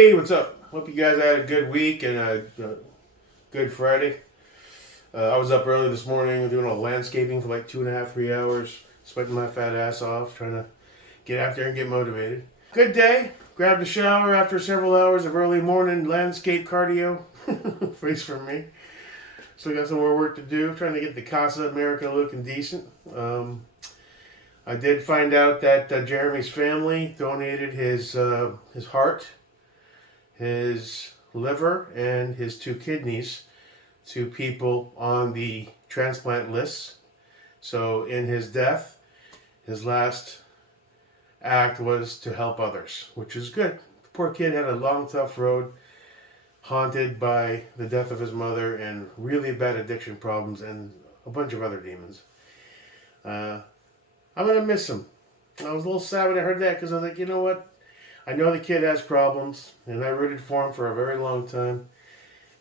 Hey, what's up? Hope you guys had a good week and a good Friday. I was up early this morning doing all landscaping for like 2.5, 3 hours, sweating my fat ass off, trying to get out there and get motivated. Good day. Grabbed a shower after several hours of early morning landscape cardio. Face for me. Still got some more work to do, trying to get the Casa America looking decent. I did find out that Jeremy's family donated his heart, his liver, and his 2 kidneys to people on the transplant lists. So in his death, his last act was to help others, which is good. The poor kid had a long, tough road, haunted by the death of his mother and really bad addiction problems and a bunch of other demons. I'm going to miss him. I was a little sad when I heard that because I was like, you know what? I know the kid has problems, and I rooted for him for a very long time.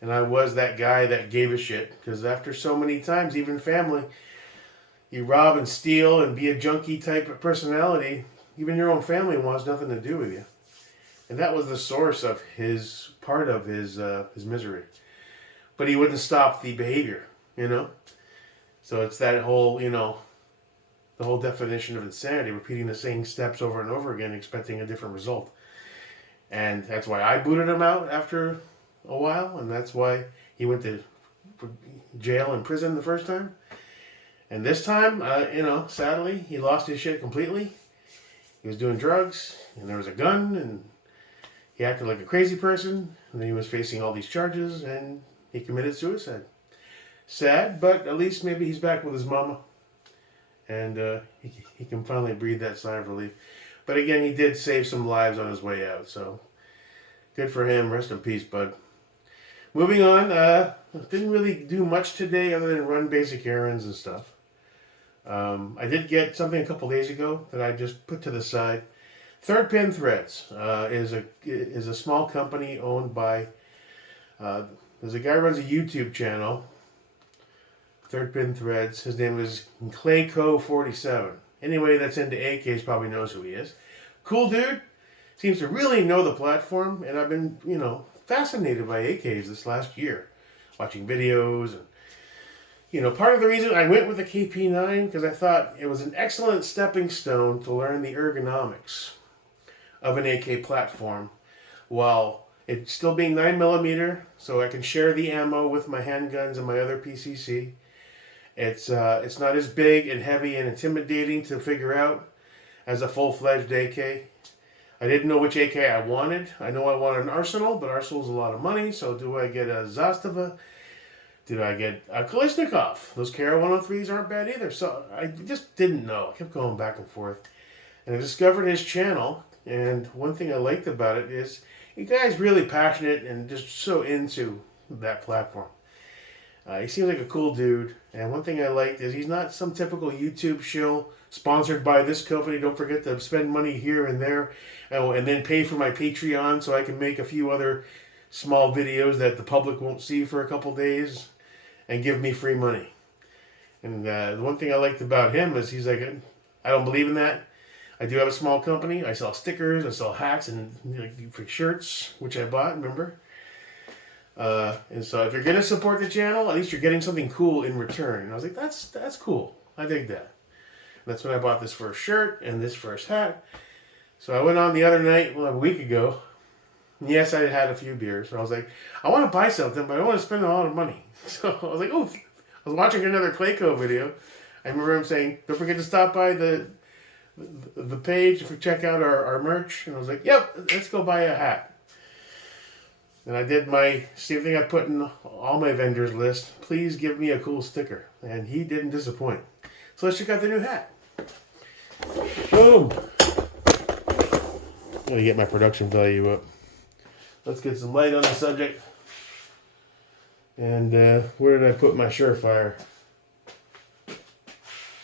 And I was that guy that gave a shit. Because after so many times, even family, you rob and steal and be a junkie type of personality, even your own family wants nothing to do with you. And that was the source of his misery. But he wouldn't stop the behavior, you know? So it's that whole, the whole definition of insanity, repeating the same steps over and over again, expecting a different result. And that's why I booted him out after a while, and that's why he went to jail and prison the first time. And this time, sadly, he lost his shit completely. He was doing drugs, and there was a gun, and he acted like a crazy person, and then he was facing all these charges, and he committed suicide. Sad, but at least maybe he's back with his mama, and he can finally breathe that sigh of relief. But again, he did save some lives on his way out, so good for him. Rest in peace, bud. Moving on, didn't really do much today other than run basic errands and stuff. I did get something a couple days ago that I just put to the side. Third Pin Threads is a small company owned by, there's a guy who runs a YouTube channel, Third Pin Threads. His name is Clayco47. Anybody that's into AKs probably knows who he is. Cool dude. Seems to really know the platform, and I've been, fascinated by AKs this last year. Watching videos, and, part of the reason I went with the KP9, because I thought it was an excellent stepping stone to learn the ergonomics of an AK platform, while it's still being 9mm, so I can share the ammo with my handguns and my other PCC. It's not as big and heavy and intimidating to figure out as a full-fledged AK. I didn't know which AK I wanted. I know I wanted an Arsenal, but Arsenal's a lot of money, so do I get a Zastava? Do I get a Kalashnikov? Those Kara 103s aren't bad either, so I just didn't know. I kept going back and forth. And I discovered his channel, and one thing I liked about it is the guy's really passionate and just so into that platform. He seems like a cool dude, and one thing I liked is he's not some typical YouTube shill sponsored by this company. Don't forget to spend money here and there, and then pay for my Patreon so I can make a few other small videos that the public won't see for a couple days and give me free money. And the one thing I liked about him is he's like, I don't believe in that. I do have a small company. I sell stickers, I sell hats, and for shirts, which I bought, remember? And so if you're going to support the channel, at least you're getting something cool in return. And I was like, that's cool. I dig that. And that's when I bought this first shirt and this first hat. So I went on the other night, a week ago. Yes, I had a few beers. So I was like, I want to buy something, but I don't want to spend a lot of money. So I was like, I was watching another Clayco video. I remember him saying, don't forget to stop by the page to check out our merch. And I was like, yep, let's go buy a hat. And I did my same thing I put in all my vendors list. Please give me a cool sticker. And he didn't disappoint. So let's check out the new hat. Boom. I'm going to get my production value up. Let's get some light on the subject. And where did I put my Surefire?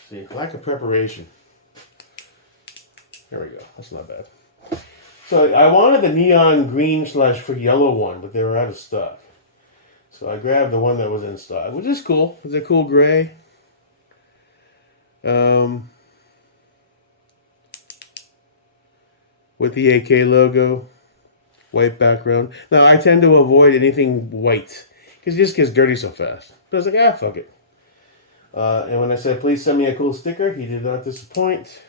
See, lack of preparation. There we go. That's not bad. So I wanted the neon green / yellow one, but they were out of stock. So I grabbed the one that was in stock, which is cool. It's a cool gray. With the AK logo. white background. Now, I tend to avoid anything white because it just gets dirty so fast. But I was like, fuck it. And when I said, please send me a cool sticker, he did not disappoint.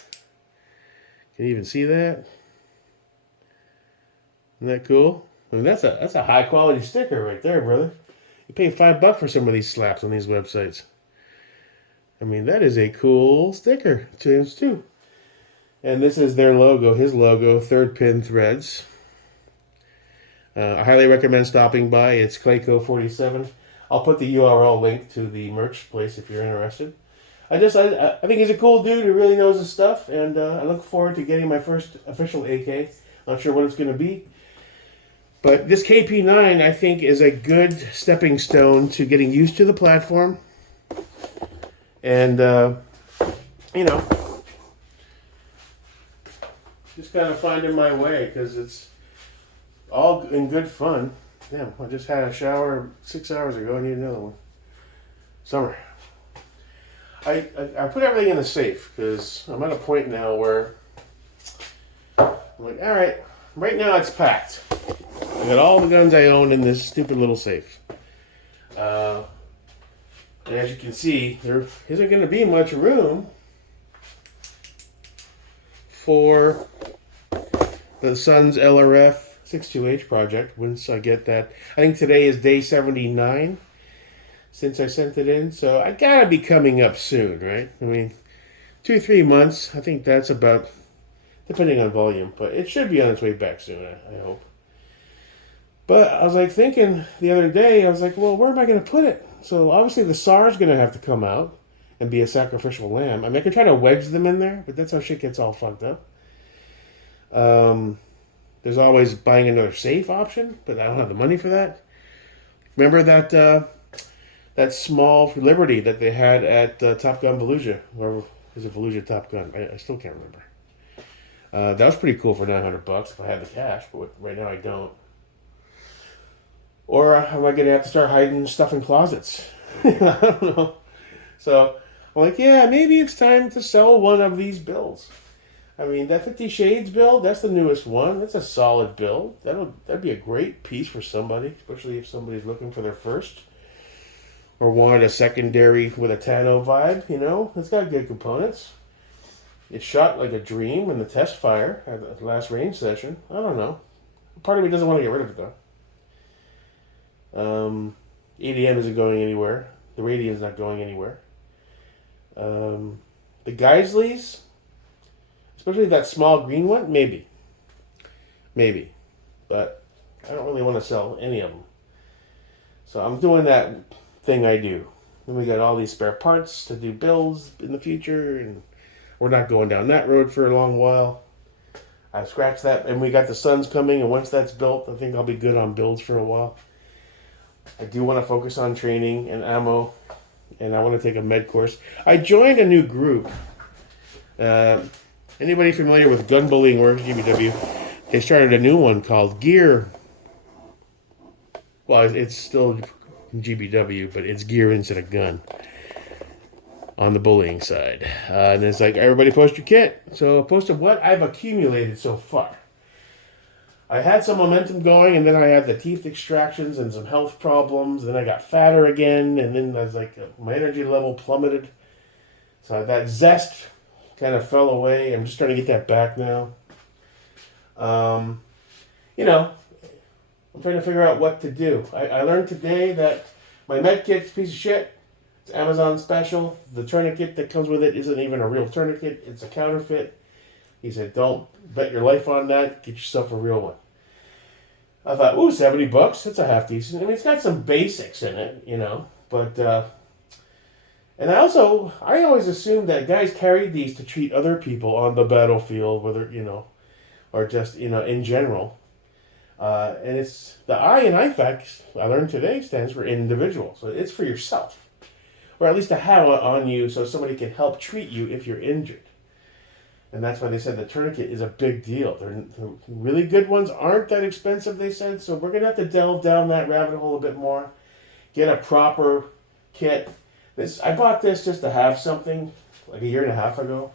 Can you even see that? Isn't that cool? I mean, that's a high quality sticker right there, brother. You pay $5 for some of these slaps on these websites. I mean, that is a cool sticker. James too. And this is their logo, his logo, third pin threads. I highly recommend stopping by. It's Clayco47. I'll put the URL link to the merch place if you're interested. I think he's a cool dude who really knows his stuff, and I look forward to getting my first official AK. Not sure what it's going to be. But this KP9, I think, is a good stepping stone to getting used to the platform. And, just kind of finding my way, because it's all in good fun. Damn, I just had a shower 6 hours ago. I need another one. Summer. I put everything in the safe because I'm at a point now where I'm like, all right, right now it's packed. I got all the guns I own in this stupid little safe. And as you can see, there isn't going to be much room for the Sun's LRF 62H project once I get that. I think today is day 79 since I sent it in, so I gotta be coming up soon, right? I mean, 2-3 months, I think that's about, depending on volume, but it should be on its way back soon, I hope. But I was like thinking the other day, I was like, well, where am I going to put it? So obviously the SAR is going to have to come out and be a sacrificial lamb. I mean, I can try to wedge them in there, but that's how shit gets all fucked up. There's always buying another safe option, but I don't have the money for that. Remember that small Liberty that they had at Top Gun Volusia? Or is it Volusia Top Gun? I still can't remember. That was pretty cool for $900 if I had the cash, but right now I don't. Or am I going to have to start hiding stuff in closets? I don't know. So I'm like, yeah, maybe it's time to sell one of these builds. I mean, that 50 Shades build, that's the newest one. That's a solid build. That'd be a great piece for somebody, especially if somebody's looking for their first. Or wanted a secondary with a Tano vibe, you know? It's got good components. It shot like a dream in the test fire at the last range session. I don't know. Part of me doesn't want to get rid of it, though. EDM isn't going anywhere. The Radian's not going anywhere. The Geisleys, especially that small green one, maybe. But I don't really want to sell any of them. So I'm doing that thing I do. Then we got all these spare parts to do builds in the future, and we're not going down that road for a long while. I scratched that, and we got the Suns coming, and once that's built, I think I'll be good on builds for a while. I do want to focus on training and ammo, and I want to take a med course. I joined a new group. Anybody familiar with Gun Bullying Works, GBW? They started a new one called Gear. Well, it's still GBW, but it's gear instead of gun on the bullying side. And it's like, everybody post your kit. So I posted what I've accumulated so far. I had some momentum going, and then I had the teeth extractions and some health problems. Then I got fatter again, and then I was like, my energy level plummeted. So that zest kind of fell away. I'm just trying to get that back now. I'm trying to figure out what to do. I learned today that my med kit's a piece of shit. It's Amazon special. The tourniquet that comes with it isn't even a real tourniquet. It's a counterfeit. He said, don't bet your life on that. Get yourself a real one. I thought, ooh, $70? That's a half decent. I mean, it's got some basics in it, you know. But, and I always assumed that guys carried these to treat other people on the battlefield, whether, or just, in general. And it's the I in IFAC, I learned today, stands for individual. So it's for yourself. Or at least to have it on you so somebody can help treat you if you're injured. And that's why they said the tourniquet is a big deal. The really good ones aren't that expensive, they said. So we're going to have to delve down that rabbit hole a bit more. Get a proper kit. I bought this just to have something like a year and a half ago.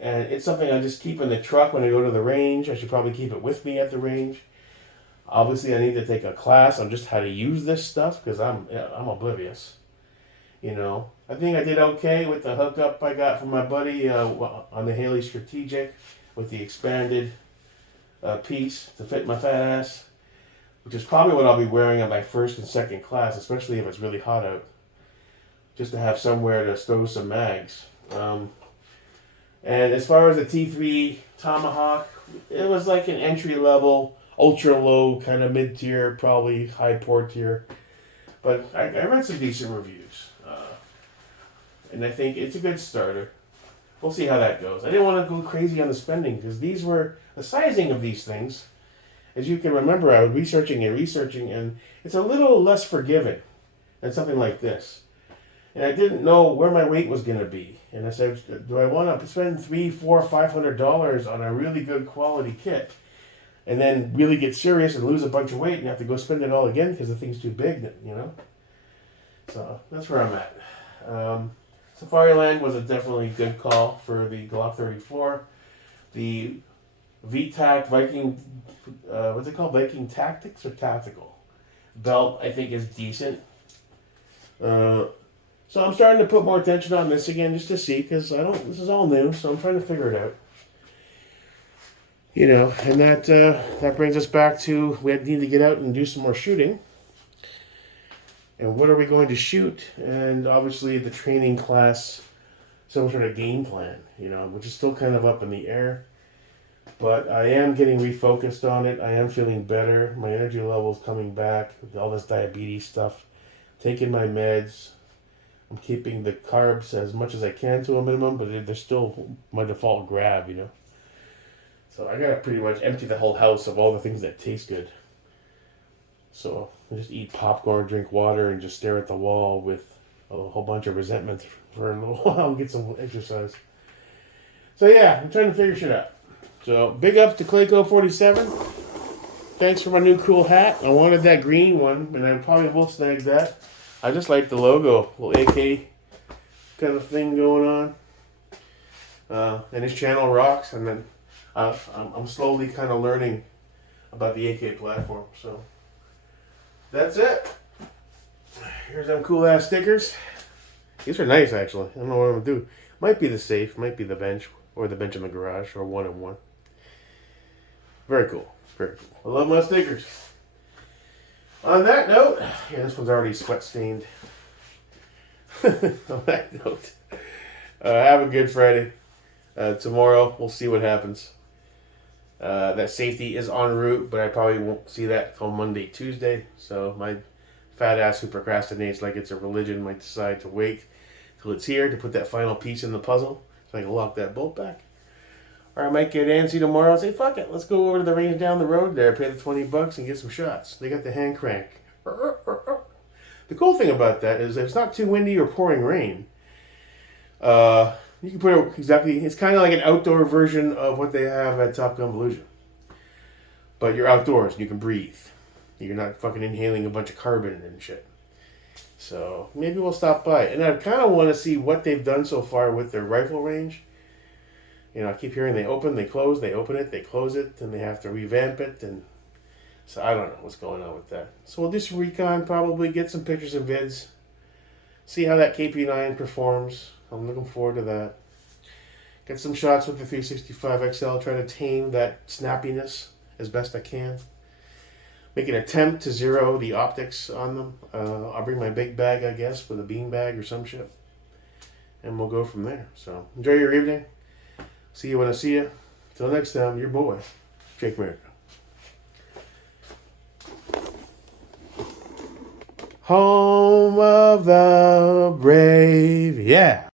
And it's something I just keep in the truck when I go to the range. I should probably keep it with me at the range. Obviously, I need to take a class on just how to use this stuff because I'm oblivious. You know, I think I did okay with the hookup I got from my buddy on the Haley Strategic with the expanded piece to fit my fat ass, which is probably what I'll be wearing on my first and second class, especially if it's really hot out, just to have somewhere to stow some mags. And as far as the T3 Tomahawk, it was like an entry level, ultra low, kind of mid tier, probably high port tier. But I read some decent reviews. And I think it's a good starter. We'll see how that goes. I didn't want to go crazy on the spending because these were the sizing of these things. As you can remember, I was researching, and it's a little less forgiving than something like this. And I didn't know where my weight was going to be. And I said, do I want to spend $300, $400, $500 on a really good quality kit and then really get serious and lose a bunch of weight and have to go spend it all again because the thing's too big, you know? So that's where I'm at. Safariland was a definitely good call for the Glock 34. The VTAC Viking, what's it called? Viking Tactics or Tactical? Belt, I think, is decent. So I'm starting to put more attention on this again just to see, because this is all new, so I'm trying to figure it out. You know, and that brings us back to we need to get out and do some more shooting. And what are we going to shoot? And obviously the training class, some sort of game plan, you know, which is still kind of up in the air. But I am getting refocused on it. I am feeling better. My energy level's coming back with all this diabetes stuff. Taking my meds. I'm keeping the carbs as much as I can to a minimum, but they're still my default grab, you know. So I gotta pretty much empty the whole house of all the things that taste good. So I just eat popcorn, drink water, and just stare at the wall with a whole bunch of resentment for a little while and get some exercise. So yeah, I'm trying to figure shit out. So big ups to Clayco47. Thanks for my new cool hat. I wanted that green one, and I probably will snag that. I just like the logo, little AK kind of thing going on. And his channel rocks, and then I'm slowly kind of learning about the AK platform. So that's it. Here's them cool ass stickers. These are nice, actually. I don't know what I'm gonna do. Might be the safe, might be the bench, or the bench in the garage, or one in one. Very cool. Very cool. I love my stickers. On that note, yeah, this one's already sweat stained. On that note, have a good Friday. Tomorrow, we'll see what happens. That safety is en route, but I probably won't see that till Monday, Tuesday. So my fat ass who procrastinates like it's a religion might decide to wait till it's here to put that final piece in the puzzle so I can lock that bolt back. Or I might get antsy tomorrow and say, fuck it, let's go over to the range down the road there, pay the $20 and get some shots. They got the hand crank. The cool thing about that is if it's not too windy or pouring rain, you can put it exactly, it's kind of like an outdoor version of what they have at Top Gun Volusia. But you're outdoors and you can breathe. You're not fucking inhaling a bunch of carbon and shit. So maybe we'll stop by. And I kind of want to see what they've done so far with their rifle range. You know, I keep hearing they open, they close, they open it, they close it, and they have to revamp it. And so I don't know what's going on with that. So we'll do some recon, probably get some pictures and vids. See how that KP9 performs. I'm looking forward to that. Get some shots with the 365 XL, try to tame that snappiness as best I can. Make an attempt to zero the optics on them. I'll bring my big bag, I guess, with a bean bag or some shit. And we'll go from there. So enjoy your evening. See you when I see you. Till next time, your boy, Jake America. Home of the brave, yeah.